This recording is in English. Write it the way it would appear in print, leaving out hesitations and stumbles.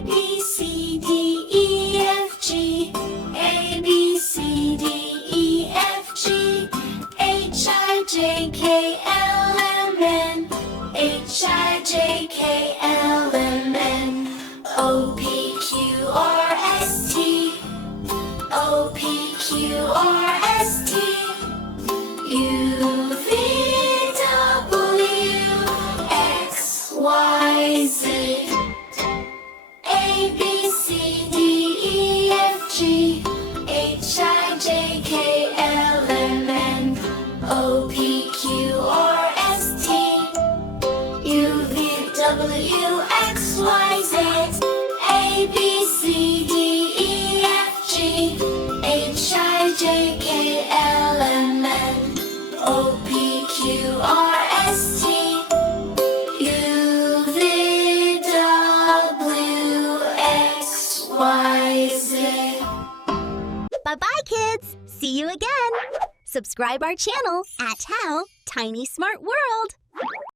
B, C, D, E, F, G. A, B, C, D, E, F, G. H, I, J, K, L, M, N. H, I, J, K, L, M, N. O, P, Q, R, S, T. O, P, Q, R, S, T. U, V, W, X, Y, Z. A, B, C, D, E, F, G. H, I, J, K, L, M, N. O, P, Q, R, S, T. U, V, W, X, Y, Z. A, B, C, D, E, F, G. H, I, J, K, L, M, N. O, P, Q, R, S, T. U, V, W, X, Y, Z. Bye-bye, kids! See you again! Subscribe our channel at How Tiny Smart World.